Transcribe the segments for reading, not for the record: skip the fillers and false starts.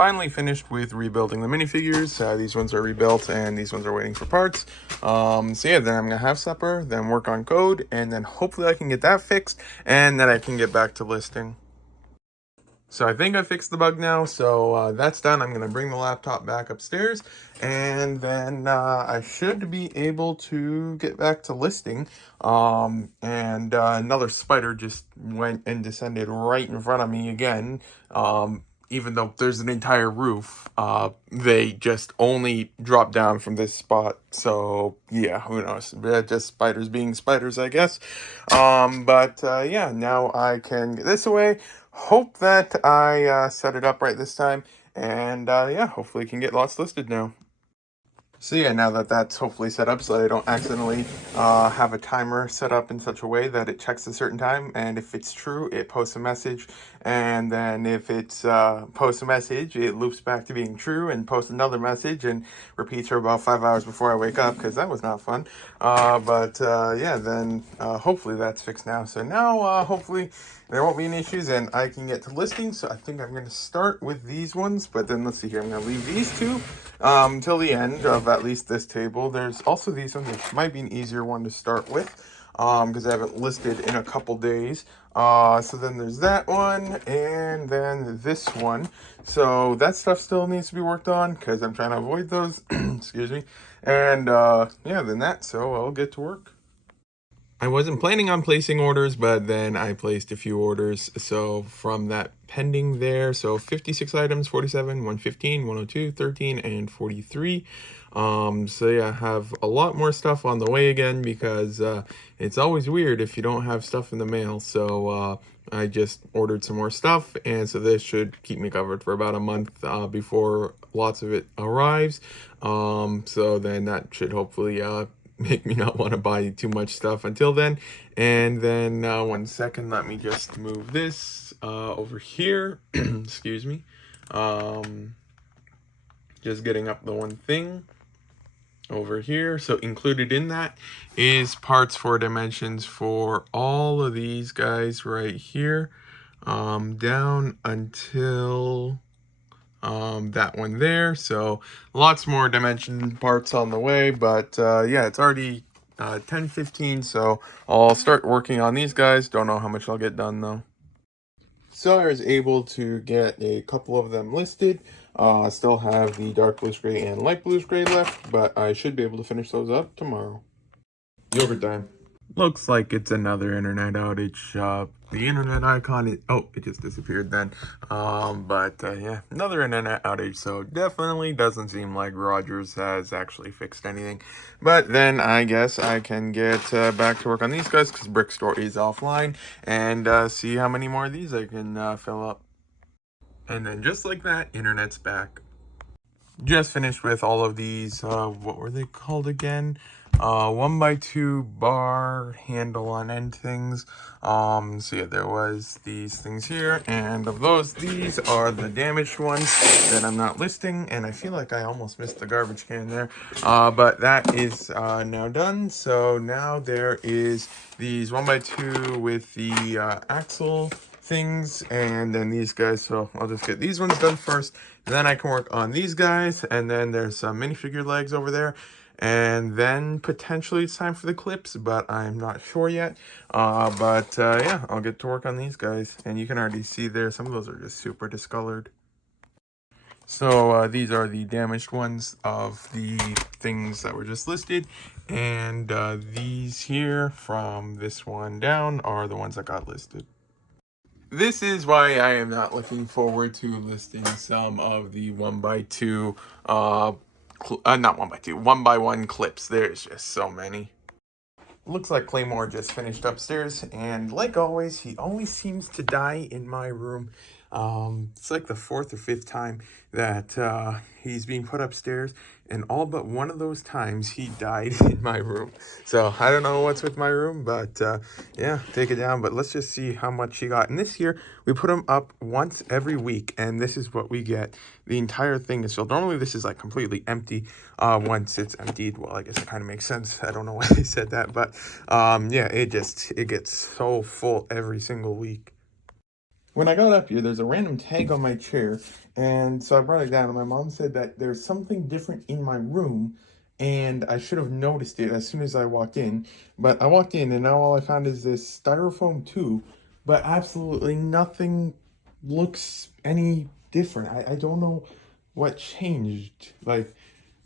finally finished with rebuilding the minifigures. These ones are rebuilt and these ones are waiting for parts. So yeah, then I'm gonna have supper, then work on code, and then hopefully I can get that fixed, and then I can get back to listing. So I think I fixed the bug now, so that's done. I'm gonna bring the laptop back upstairs, and then I should be able to get back to listing. And another spider just went and descended right in front of me again. Even though there's an entire roof, they just only drop down from this spot. So yeah, who knows? They're just spiders being spiders, I guess. But yeah, now I can get this away. Hope that I set it up right this time, and yeah, hopefully can get lots listed now. So yeah, now that that's hopefully set up so that I don't accidentally have a timer set up in such a way that it checks a certain time, and if it's true, it posts a message, and then if it's posts a message, it loops back to being true and posts another message and repeats for about 5 hours before I wake up, because that was not fun. But yeah, then hopefully that's fixed now. So now hopefully there won't be any issues and I can get to listing. So I think I'm going to start with these ones, but then let's see here. I'm going to leave these two till the end of at least this table. There's also these ones, which might be an easier one to start with because I haven't listed in a couple days. So then there's that one and then this one. So that stuff still needs to be worked on because I'm trying to avoid those. Excuse me. And yeah, then that. So I'll get to work. I wasn't planning on placing orders, but then I placed a few orders. So from that pending there, so 56 items, 47, 115, 102, 13, and 43. So yeah, I have a lot more stuff on the way again because it's always weird if you don't have stuff in the mail. So I just ordered some more stuff, and so this should keep me covered for about a month before lots of it arrives. So then that should hopefully make me not want to buy too much stuff until then. And then 1 second, let me just move this over here. Excuse me. Just getting up the one thing over here. So included in that is parts for dimensions for all of these guys right here, down until that one there. So lots more dimension parts on the way, but yeah, it's already 10:15, so I'll start working on these guys. Don't know how much I'll get done though. So I was able to get a couple of them listed. I still have the dark blues gray and light blues gray left, but I should be able to finish those up tomorrow. Yogurt time. Looks like it's another internet outage. The internet icon, it just disappeared then. But yeah, another internet outage. So definitely doesn't seem like Rogers has actually fixed anything. But then I guess I can get back to work on these guys because Brickstore is offline and see how many more of these I can fill up. And then just like that, internet's back. Just finished with all of these, what were they called again? 1x2 bar handle on end things. So yeah, there was these things here, and of those, these are the damaged ones that I'm not listing, and I feel like I almost missed the garbage can there. But that is now done. So now there is these 1x2 with the axle things, and then these guys. So I'll just get these ones done first, then I can work on these guys, and then there's some minifigure legs over there, and then potentially it's time for the clips, but I'm not sure yet. But yeah, I'll get to work on these guys, and you can already see there some of those are just super discolored. So these are the damaged ones of the things that were just listed, and these here from this one down are the ones that got listed. This is why I am not looking forward to listing some of the 1x2, not 1x2, 1x1 clips. There's just so many. Looks like Claymore just finished upstairs, and like always, he always seems to die in my room. It's like the 4th or 5th time that he's being put upstairs, and all but one of those times he died in my room. So I don't know what's with my room, but yeah, take it down. But let's just see how much he got. And this year we put him up once every week, and this is what we get. The entire thing is filled. Normally this is like completely empty. Once it's emptied, well, I guess it kind of makes sense. I don't know why they said that, but yeah, it gets so full every single week. when I got up here, there's a random tag on my chair, and so I brought it down, and my mom said that there's something different in my room, and I should have noticed it as soon as I walked in. But I walked in, and now all I found is this styrofoam tube, but absolutely nothing looks any different. I don't know what changed. Like,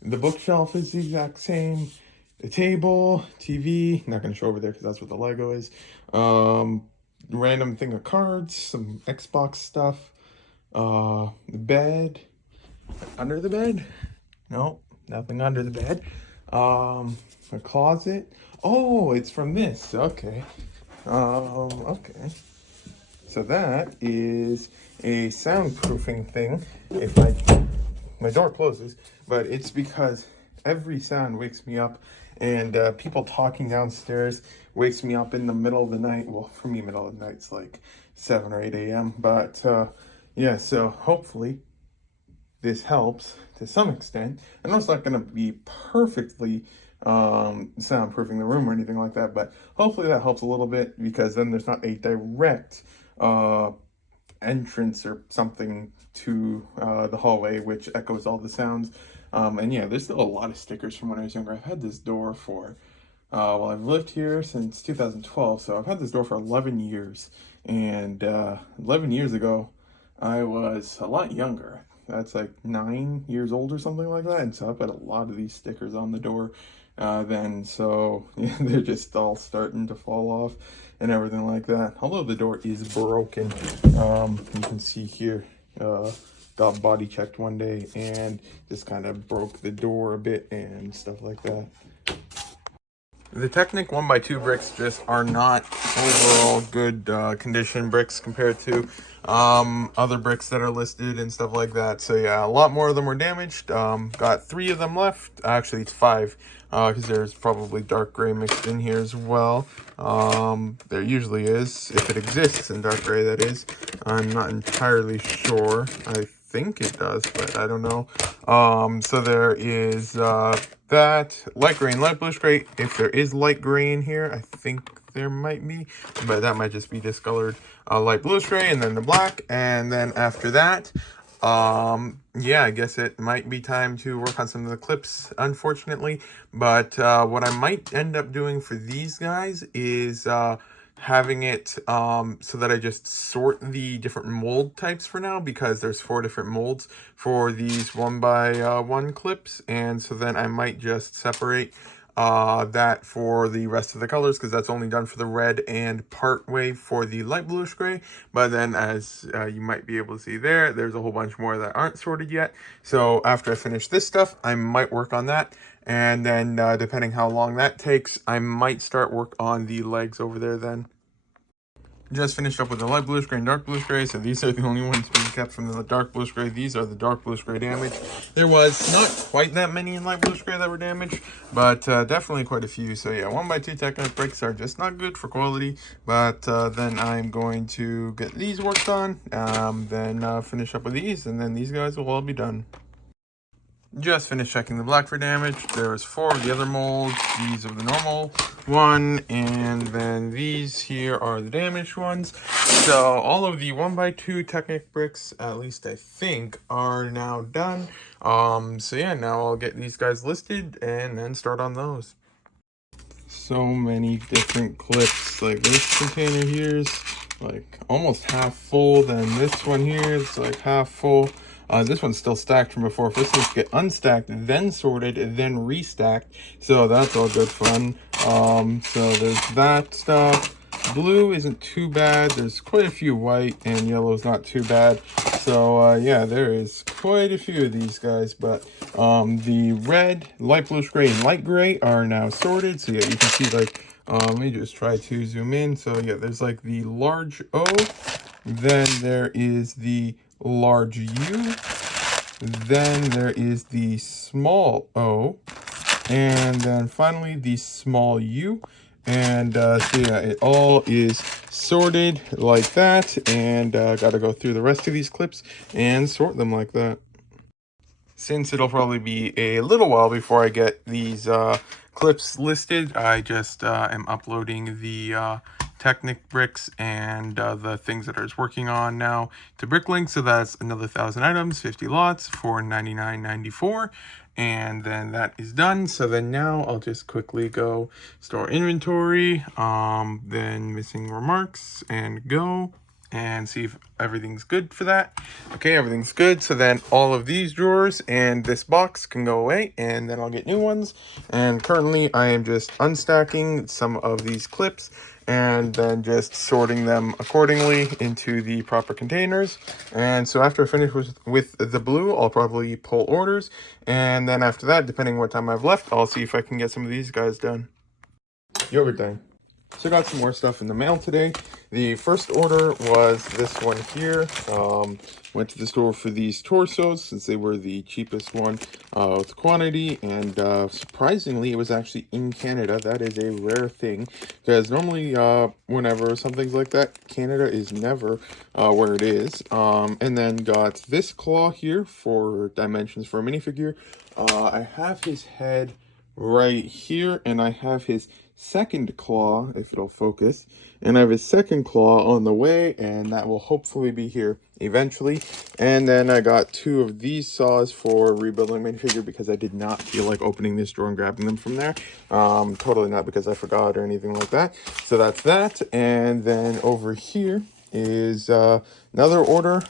the bookshelf is the exact same. The table, TV, not gonna show over there because that's what the Lego is. Random thing of cards, some Xbox stuff. The bed, under the bed. No, nothing under the bed. A closet. Oh, it's from this. Okay. Okay. So that is a soundproofing thing. If my door closes, but it's because every sound wakes me up, and people talking downstairs wakes me up in the middle of the night. Well, for me, middle of the night's like 7 or 8 a.m. But yeah, so hopefully this helps to some extent. I know it's not going to be perfectly soundproofing the room or anything like that, but hopefully that helps a little bit, because then there's not a direct entrance or something to the hallway which echoes all the sounds. And yeah, there's still a lot of stickers from when I was younger. I've had this door for well, I've lived here since 2012, so I've had this door for 11 years. And 11 years ago, I was a lot younger. That's like 9 years old or something like that. And so I've got a lot of these stickers on the door then. So yeah, they're just all starting to fall off and everything like that. Although the door is broken. You can see here, got body checked one day and just kind of broke the door a bit and stuff like that. The Technic 1x2 bricks just are not overall good condition bricks compared to other bricks that are listed and stuff like that. So yeah, a lot more of them were damaged. Got 3 of them left. Actually, it's 5 because there's probably dark gray mixed in here as well. There usually is, if it exists in dark gray, that is. I'm not entirely sure. I think it does, but I don't know. So there is that light gray and light bluish gray. If there is light gray in here, I think there might be, but that might just be discolored. Light bluish gray, and then the black, and then after that, yeah, I guess it might be time to work on some of the clips, unfortunately. But what I might end up doing for these guys is having it so that I just sort the different mold types for now, because there's 4 different molds for these 1x1 clips, and so then I might just separate that for the rest of the colors, because that's only done for the red and part way for the light bluish gray. But then, as you might be able to see there's a whole bunch more that aren't sorted yet. So after I finish this stuff, I might work on that, and then depending how long that takes, I might start work on the legs over there then. Just finished up with the light bluish gray and dark bluish gray, so these are the only ones being kept from the dark bluish gray. These are the dark bluish gray damaged. There was not quite that many in light bluish gray that were damaged, but definitely quite a few. So yeah, 1x2 Technic bricks are just not good for quality, but then I'm going to get these worked on, then finish up with these, and then these guys will all be done. Just finished checking the black for damage. There's 4 of the other molds. These are the normal one, and then these here are the damaged ones. So all of the 1x2 Technic bricks, at least I think, are now done. So yeah, now I'll get these guys listed and then start on those. So many different clips. Like this container here is like almost half full. Then this one here is like half full. This one's still stacked from before. First ones get unstacked, then sorted, then restacked. So that's all good fun. So there's that stuff. Blue isn't too bad. There's quite a few white, and yellow's not too bad. So yeah, there is quite a few of these guys. But the red, light bluish gray, and light gray are now sorted. So yeah, you can see like, let me just try to zoom in. So yeah, there's like the large O. Then there is the large U, then there is the small O, and then finally the small U. And so yeah, it all is sorted like that, and gotta go through the rest of these clips and sort them like that. Since it'll probably be a little while before I get these clips listed, I just am uploading the Technic bricks and the things that I was working on now to Bricklink. So that's another 1,000 items, 50 lots for $99.94. And then that is done. So then now I'll just quickly go store inventory, then missing remarks, and go and see if everything's good for that. Okay, everything's good. So then all of these drawers and this box can go away, and then I'll get new ones. And currently I am just unstacking some of these clips and then just sorting them accordingly into the proper containers. And so after I finish with the blue, I'll probably pull orders, and then after that, depending what time I've left, I'll see if I can get some of these guys done. Yogurt time. So I got some more stuff in the mail today. The first order was this one here. Went to the store for these torsos since they were the cheapest one with quantity, and surprisingly it was actually in Canada. That is a rare thing, because normally whenever something's like that, Canada is never where it is. And then got this claw here for dimensions for a minifigure. I have his head right here, and I have his second claw, if it'll focus, and I have his second claw on the way, and that will hopefully be here eventually. And then I got two of these saws for rebuilding minifigure because I did not feel like opening this drawer and grabbing them from there. Totally not because I forgot or anything like that. So that's that. And then over here is another order.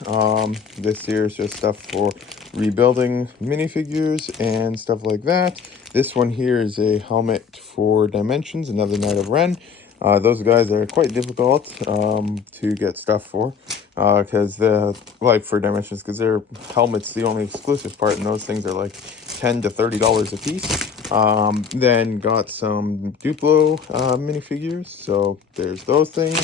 This here is just stuff for rebuilding minifigures and stuff like that. This one here is a helmet for Dimensions, another Knight of Ren. Those guys are quite difficult to get stuff for, because for Dimensions, because their helmet's the only exclusive part, and those things are like $10 to $30 a piece. Then got some Duplo minifigures, so there's those things.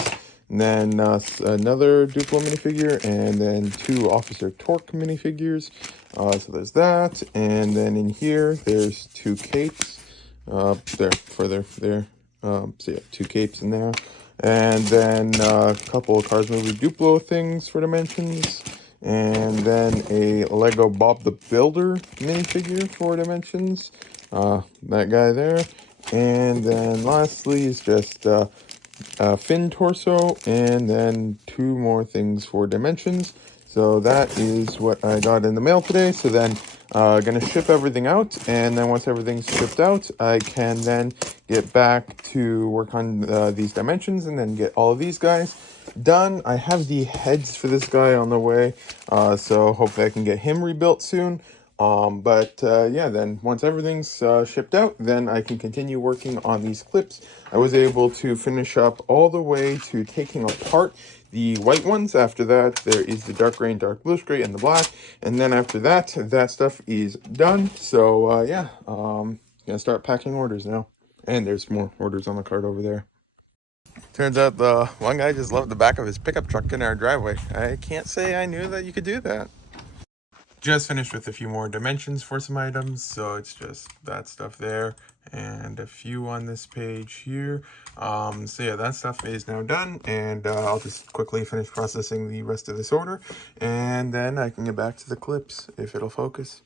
And then another Duplo minifigure, and then two Officer Torque minifigures. So there's that. And then in here, there's two capes. Further there. So yeah, two capes in there. And then a couple of Cars Movie Duplo things for Dimensions. And then a Lego Bob the Builder minifigure for Dimensions. That guy there. And then lastly is just fin torso, and then two more things for Dimensions. So that is what I got in the mail today. So then gonna ship everything out, and then once everything's shipped out, I can then get back to work on these Dimensions and then get all of these guys done. I have the heads for this guy on the way, so hopefully I can get him rebuilt soon. Yeah, then once everything's shipped out, then I can continue working on these clips. I was able to finish up all the way to taking apart the white ones. After that, there is the dark gray and dark bluish gray and the black. And then after that, that stuff is done. So, gonna start packing orders now. And there's more orders on the cart over there. Turns out the one guy just loved the back of his pickup truck in our driveway. I can't say I knew that you could do that. Just finished with a few more Dimensions for some items, so it's just that stuff there and a few on this page here. So yeah, that stuff is now done, and I'll just quickly finish processing the rest of this order, and then I can get back to the clips if it'll focus.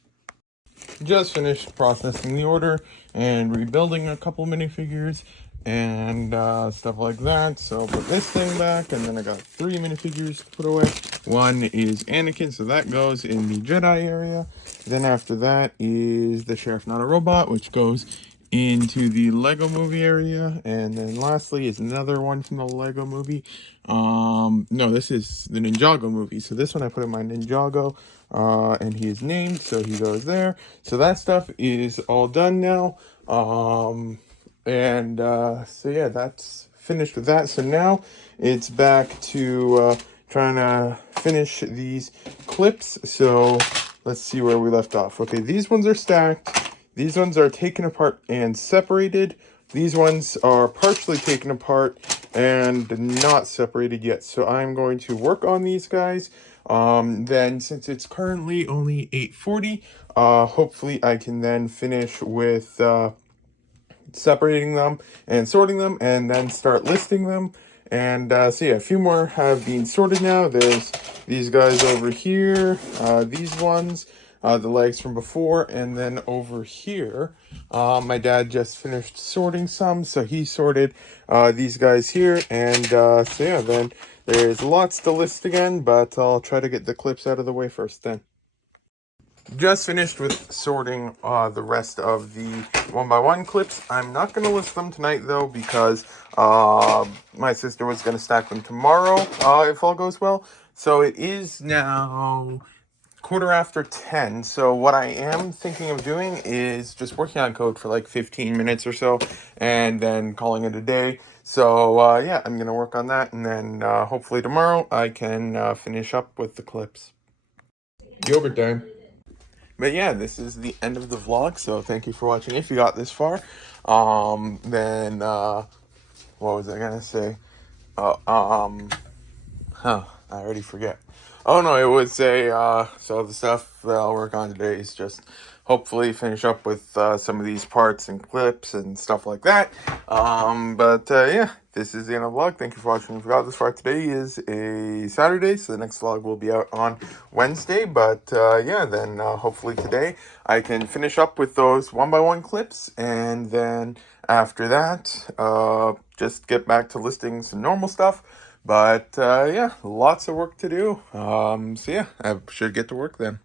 Just finished processing the order and rebuilding a couple minifigures and stuff like that. So I'll put this thing back, and then I got 3 minifigures to put away. One is Anakin, so that goes in the Jedi area. Then after that is the Sheriff Not a Robot, which goes into the Lego Movie area. And then lastly is another one from the Lego Movie. No, this is the Ninjago movie. So this one I put in my Ninjago, and he is named, so he goes there. So that stuff is all done now. So yeah, that's finished with that. So now it's back to trying to finish these clips. So let's see where we left off. Okay, these ones are stacked. These ones are taken apart and separated. These ones are partially taken apart and not separated yet. So I'm going to work on these guys. Then since it's currently only 8:40, hopefully I can then finish with separating them and sorting them, and then start listing them. And so yeah, a few more have been sorted now. There's these guys over here, these ones, the legs from before. And then over here, my dad just finished sorting some, so he sorted these guys here. And so yeah, then there's lots to list again, but I'll try to get the clips out of the way first then. Just finished with sorting the rest of the 1x1 clips. I'm not going to list them tonight though, because my sister was going to stack them tomorrow if all goes well. So it is now 10:15. So what I am thinking of doing is just working on code for like 15 minutes or so, and then calling it a day. So yeah, I'm going to work on that, and then hopefully tomorrow I can finish up with the clips. Yogurt time. But yeah, this is the end of the vlog, so thank you for watching. If you got this far, then what was I gonna say? I already forget. Oh no, it was so the stuff that I'll work on today is just hopefully finish up with some of these parts and clips and stuff like that. But yeah, this is the end of the vlog. Thank you for watching. If you got this far, today is a Saturday, so the next vlog will be out on Wednesday. But yeah, then hopefully today I can finish up with those 1x1 clips, and then after that, just get back to listing some normal stuff. But yeah, lots of work to do. So yeah, I should get to work then.